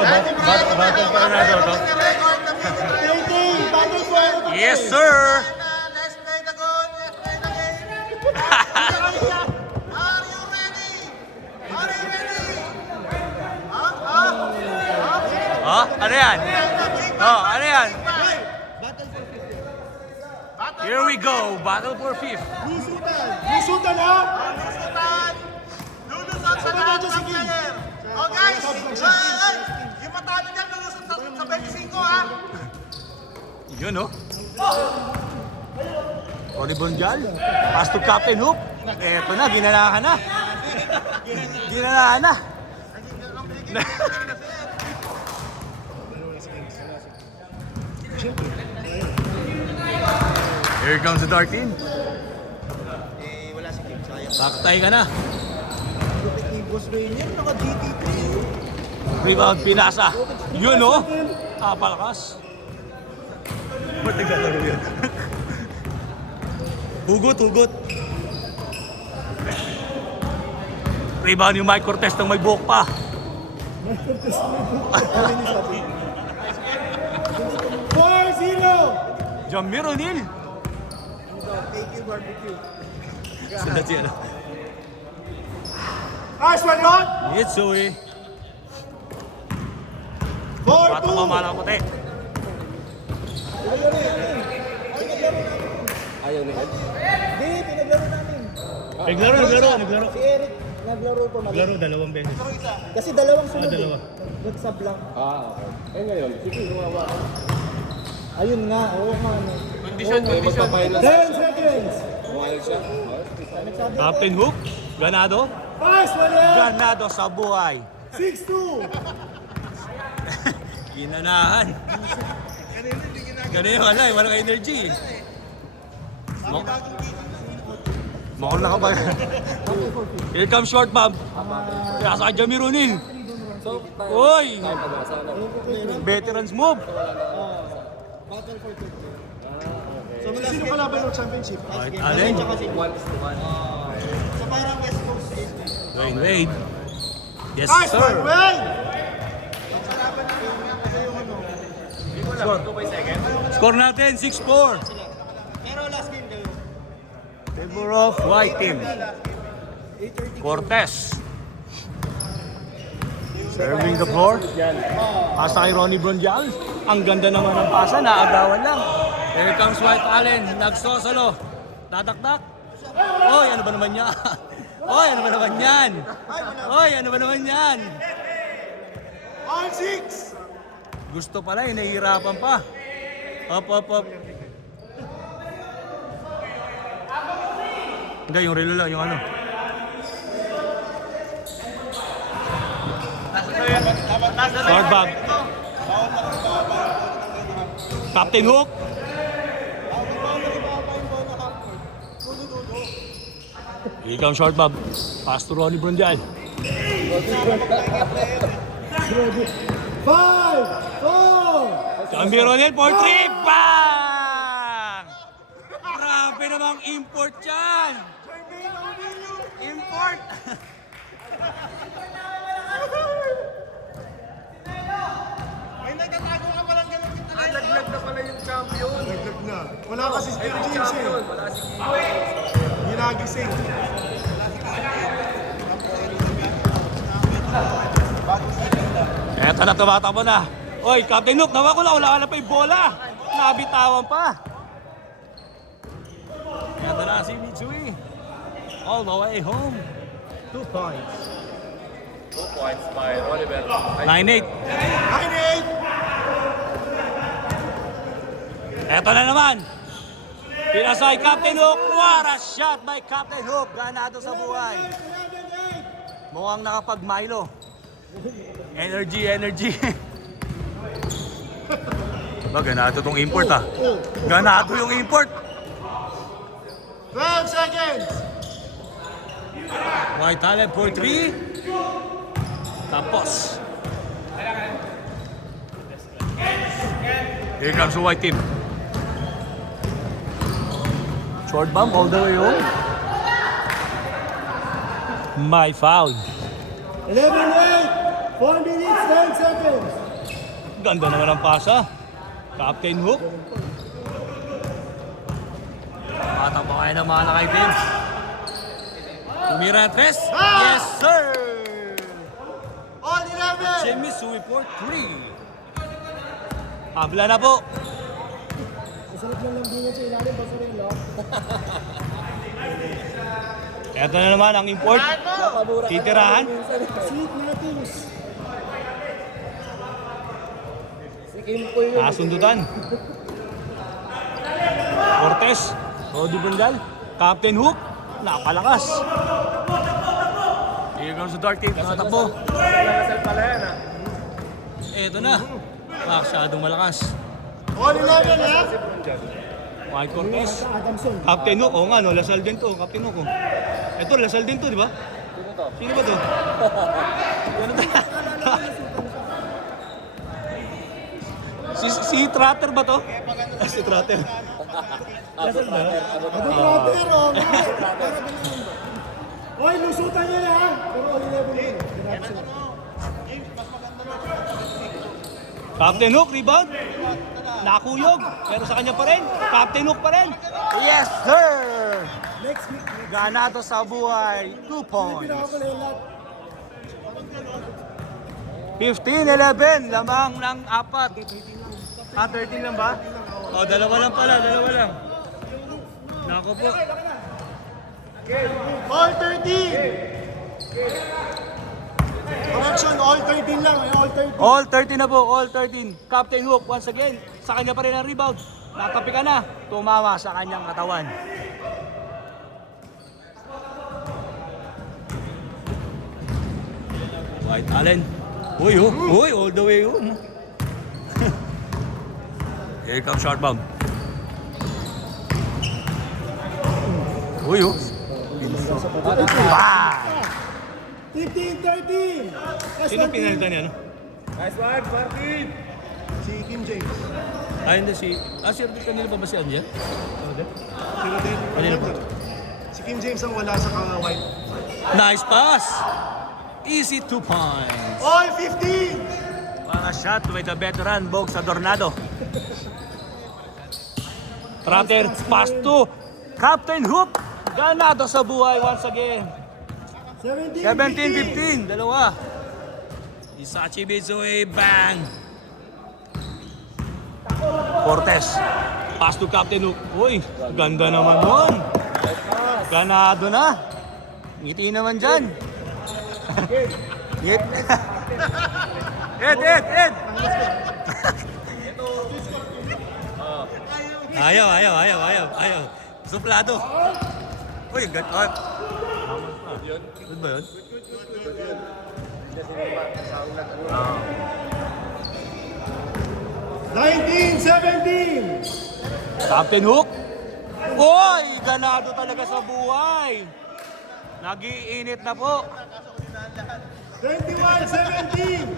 Battle pa na to. Yes, sir! Let's play the game. Let's play the game. Are you ready? Are you ready? Oh, ano yan? Oh, ano yan? Here we go, battle for fifth. Lusutan ha! Lulusot sa lahat ng player. Oh guys, yung matalo dyan, lulusot sa 25 ha. Yun, no? Ronnie Bonjal, pass to Captain Hook. Eto na, ginanahan na. Ginanahan na. Here comes the Dark Team. Wala si Kim, sayang. Taktay ka na. Lupit ni Boss Rainier, naka-GT3. Rebound, pinasa. Yun, no? Palakas. Ba't naglalaro yan? Hugot. Rebound yung Mike Cortez ng may buhok pa. 4-0! Jamir O'Neal. Thank you, barbecue. Saan siya na? Nice one, Ron! Mitsui. 4-2! Batang mamala puti. Ayaw ni Ed? Hindi, pinaglaro namin. Naglaro. Si Eric, naglaro po. Naglaro dalawang beses. Kasi dalawang sunod dalawa. Nagsab lang. Okay. Eh ngayon, sige, gumawa. Ayun nga, oo nga. Condition. Magpapahin lang. 10 seconds! Bumayag siya. Nagsabi, Captain Hook. Ganado. nice one, Ed! Ganado sa buhay. 6-2! Ginanahan. Ganun yung alay, walang energy. Makul na ka ba? Here comes short bomb. Kaya sa Jamir O'Neal. Oy! Veterans move. Battle for 2. So, sino kalaban ng championship? Alin? Tsaka si 1-1. Sa parang West Coast game. Wade. Yes, Nice sir. one, Wayne! Score natin, 6-4. Pero last game daw. Favor of white team. Cortez. Serving the floor. Pasa kay Ronnie Bonjal. Ang ganda naman ng pasa, naagawan lang. Here comes White Allen, nagsosolo. Tataktak. Oy, ano ba naman yan? Oy, ano ba naman yan? Oy, ano ba naman yan? All 6! Gusto pala, nahihirapan pa. Up. Hindi, yung relo lang, yung ano. Short bag. Captain Hook. Here comes short bag. Pass to Ronnie Bonjal. 5, 4! Jamir O'Neal for 3. Bang! Grabe namang import yan. Import. May nagtatago ka palang ganun kita. Naglag na pala yung champion. Naglag na. Wala kasi si James eh. Champion, wala si Ginagising. Eto na, tumatakbo na. Oy, Captain Hook, nawa ko na, wala pa yung bola. Nabitawan pa. Eto na si Mitsui. All the way home. 2 points. 2 points by Oliver. 9-8. 9-8! Eto na naman. Pinasay Captain Hook. What a shot by Captain Hook. Ganado sa buhay. Mukhang nakapag-Milo. Energy. Ba, ganado tong import ah. Ganado yung import. 12 seconds! White Allen for 3. Tapos. Here comes the white team. Short bomb all the way home. My foul. 11-8! 4 minutes, 10 seconds! Ganda naman ang pasa. Captain Hook. Patang pa kayo ng mga nakay Vince. Tumira ang tres. Yes, sir! All 11. Jimmy Sui for 3. Habla na po. Masarap lang lang din yan sa ilalim, basta rin lang. Ito na naman ang import. Titirahan. Sweet lettuce. Nasundutan. Cortez. Rodi Bungal. Captain Hook. Napalakas. Here comes the dark team. Nakatakbo. Nakasal pala yan ah. Ito na. Masyadong malakas. All 11, ha? Mike Cortez. Adamson. Captain Hook. Oo nga, no? Lasal din to. Captain Hook. Oh. Ito, Lasal din to, di ba? Sino ba to? Ano to? si Trotter ba to? Si Trotter. Lasal ba? Pero, oy, lusutan niya lang. Pero all 11 yun. Captain Hook, rebound. Nakuyog. Pero sa kanya pa rin. Captain Hook pa rin. Yes, sir! Next week. Ganado sa buhay. 2 points. Pinakakulilat. 15-11. Lamang ng 4. 13 lang ba? O, dalawa lang pala. Dalawa lang. Nako po. All 13. Correction, all 13 lang. All 13. All 13 na po. All 13. Captain Hook, once again. Sa kanya pa rin ang rebound. Natapi ka na. Tumama sa kanyang katawan. White Allen. Uy, oh. Uy, all the way yun. Here comes short bomb. Uy, oh. Ah! 15-13. Sino pinalitan niya, no? Nice one, Martin! Si Kim James. Hindi si... si Rodrigo kanila pa ba si Anja? Si Rodrigo. Kanina po. Si Kim James ang wala sa white. Nice pass! Easy 2 points. All 15. Mga shot with the veteran, Bogs Adornado. Trotter, pass to Captain Hook. Ganado sa buhay once again. 17-15, dalawa. Isachi Bizue, bang! Cortez, pass to Captain Hook. Uy, ganda naman nun. Ganado na. Ngiti naman dyan. Ngit. Ed! Ayaw. Suplado. Uy, ganda. Good ba yun? Ah. 19-17. Captain Hook. Uy, ganado talaga sa buhay. Nagiinit na po. 21-17.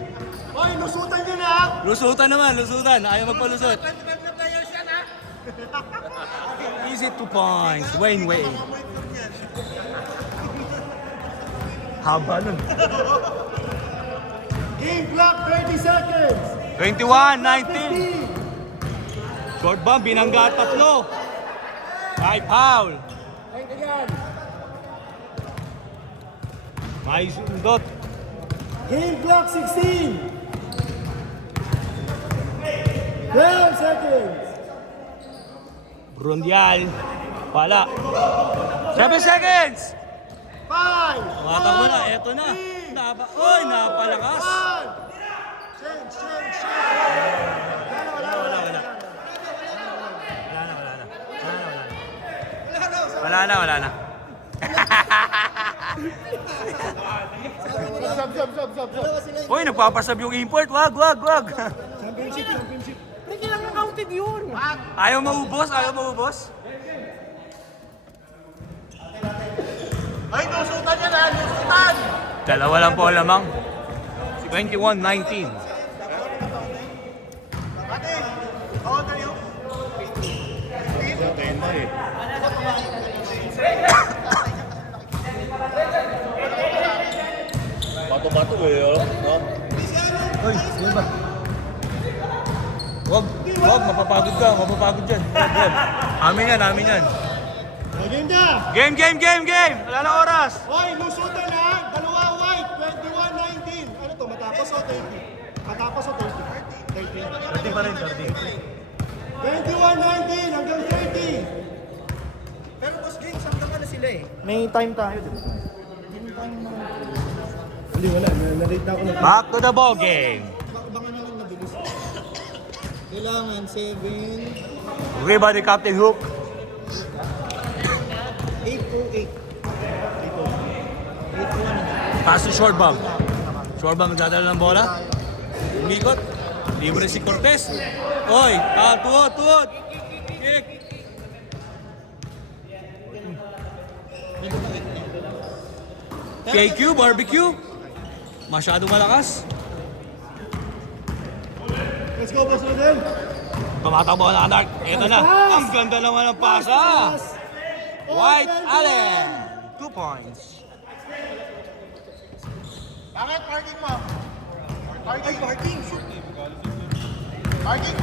Oy, lusutan niyo na. Lusutan naman. Ayaw magpalusot. 25 na players yan, ha? Easy 2 points. Wayne. Haba nun. Game clock, 30 seconds. 21-19. Short bomb, binangga at tatlo. Ay, foul. May sundot. Game clock, 16. 12 seconds. Brundial. Wala. 7 seconds. 5. Tumatakbo na. Eto na. Uy, napalakas. Change. Wala na. Sub. Uy, nagpapasab yung import. Wag. Championship. Pre, kailangan counted yun. Ayaw maubos. Ay, nusutan yan, ha? Nusutan. Dalawa lang po lamang. 21-19. Ate, how old are you? Bato-bato eh, no? Uy, sino ba? Huwag, mapapagod ka, mapapagod dyan. Huwag. Amin yan. Game na! Game! Wala na oras. Hoy, lusutan na! Dalawa white, 21-19. Ano to, matapos o 30? Matapos o 30? 30. 30 pa rin, 30. 21-19 hanggang 30. Pero boss James, hanggang ano sila eh? May time tayo, di ba? Hindi, wala. Nalate ako na. Back to the ball game. Baka na lang nabilis. Kailangan 7, Okay ba ni Captain Hook? 808. 801. Pass to short bomb. Short bomb magdadala ng bola. Umikot. Libre si Cortez. Oy, tuwod. Kick. KQ, barbecue. Masyadong malakas. Let's go, boss Rodel. Tumatakbo na Dark. Ito na. Ang ganda naman ng pasa. White Allen. 2 points. Bakit parking mo? Parking, shoot. Parking.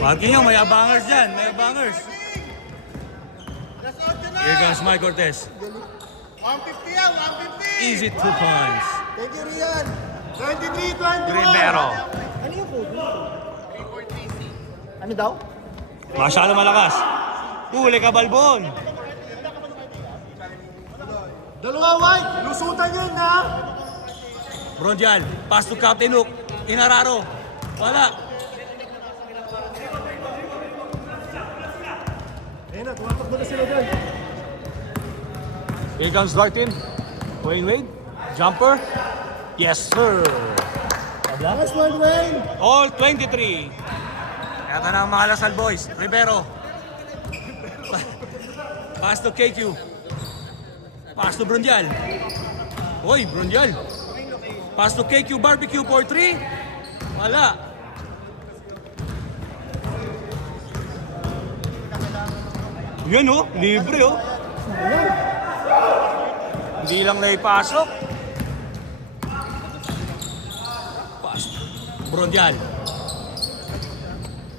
Parking nyo, may abangers dyan. May abangers. Last out ka na. Here comes Mike Cortez. 150 yan, 150. Easy 2 points. Thank you, Rian. 23-21. Rivero. Ano yung code? Ano daw? Masyado malakas. Huli ka, Balbon. Dalawa white. Lusutan yun na. Brondial. Pass to Captain Hook. Inararo. Wala. Ayun na, tumatakbo na sila dyan. Here comes Larkin. Wayne Wade. Jumper. Yes, sir. Last one, Wayne. All 23. Ito na ang mga Lasal boys. Rivero. Pass to KQ. Pass to Brondial. Hoy, Brondial. Pass to KQ Barbecue for 3. Wala. Yan oh, libre oh. Hindi lang naipasok. Pass. Brondial.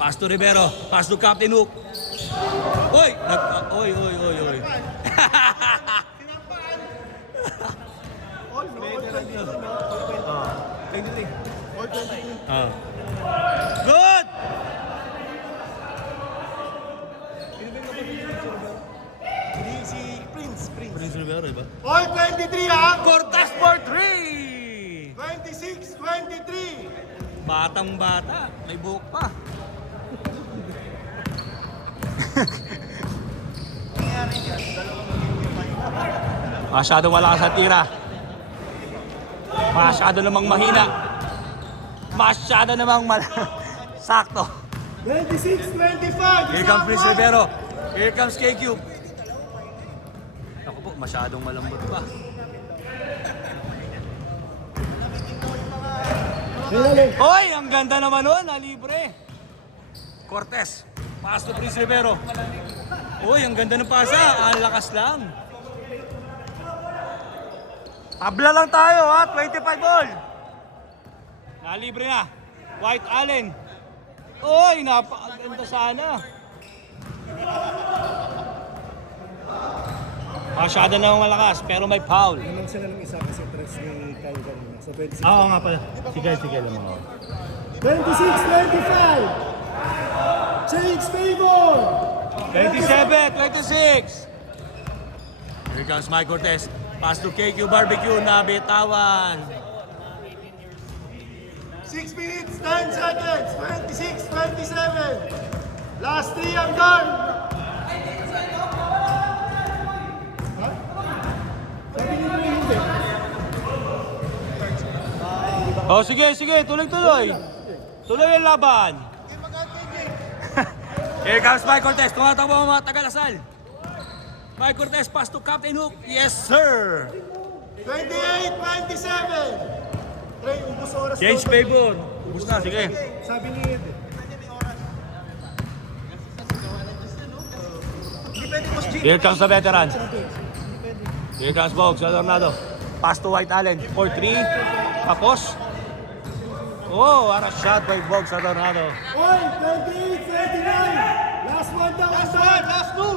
Pass to Rivero. Pass to Captain Hook. Oy! Oy. Good! Si Prince. Prince Rivero, diba? All 23 ha. Cortas for 3! 26-23. Batang bata. May buhok pa. Masyado malakas sa tira. Masyado namang mahina. Masyado namang sakto. 26-25. Here comes Prince Rivero. Here comes KQ. Ako po, masyadong malambot pa. Hoy, ang ganda naman nun, libre. Cortez, pass to Prince Rivero. Hoy, ang ganda ng pasa, ang lakas lang. Tabla lang tayo ha, 25 ball. Nalibre na, White Allen. Hoy, napakaganda sana. Masyado na malakas, pero may foul. Naman sila ng isa kasi tres ni Kyle kanina. So 26. Oo nga pala. Sige lang mga. 26-25. Change favor. 27-26. Here comes Mike Cortez. Pass to KQ Barbecue, nabitawan. 6 minutes, 10 seconds. 26-27. Last 3 ang done. Sabi niyo na hindi. Oh, sige, tuloy. Tuloy ang laban. Here comes Mike Cortez. Tumatakbo ang mga taga-Lasal. Mike Cortez, pass to Captain Hook. Yes, sir. 28-27. Trey, ubus oras. Change daw. favor. Ubus na, sige. Sabi ni Ed. Here comes the veteran. Here comes Bogs, Adornado. Pass to White Allen. 4-3. Tapos. Oh, what a shot by Bogs Adornado. Oy, 28-29. Last one daw. Last one, last two.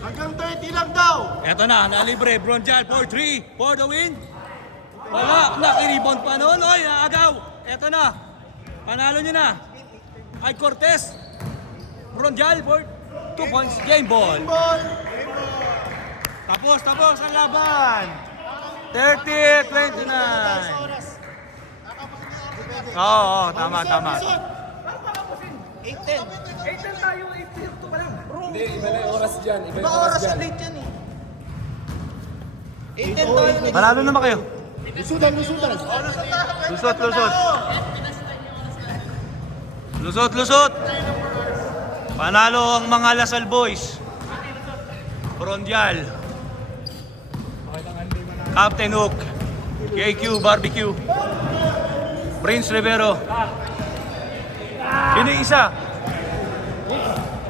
Hanggang 30 lang daw. Eto na, nalibre. Bronjal for 3 for the win. Wala, naki-rebound pa noon. Oy, agaw. Eto na. Panalo nyo na. Ay Cortez. Bronjal for 2 points. Game ball. Ball. Tapos ang laban. 30-29. Oo, tama. Hindi, iba na yung oras dyan. Iba yung Iba oras oras dyan. ulit yan eh. 8-10 tayo. Panalo naman kayo. Lusutan. Lusot. Panalo ang mga Lasal Boys. Bronjal. Captain Hook. KQ Barbecue. Prince Rivero. Sino yung isa?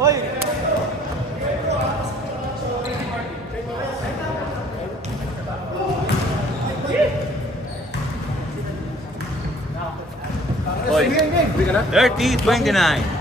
Hoy. Hoy, hindi ka na? 30-29.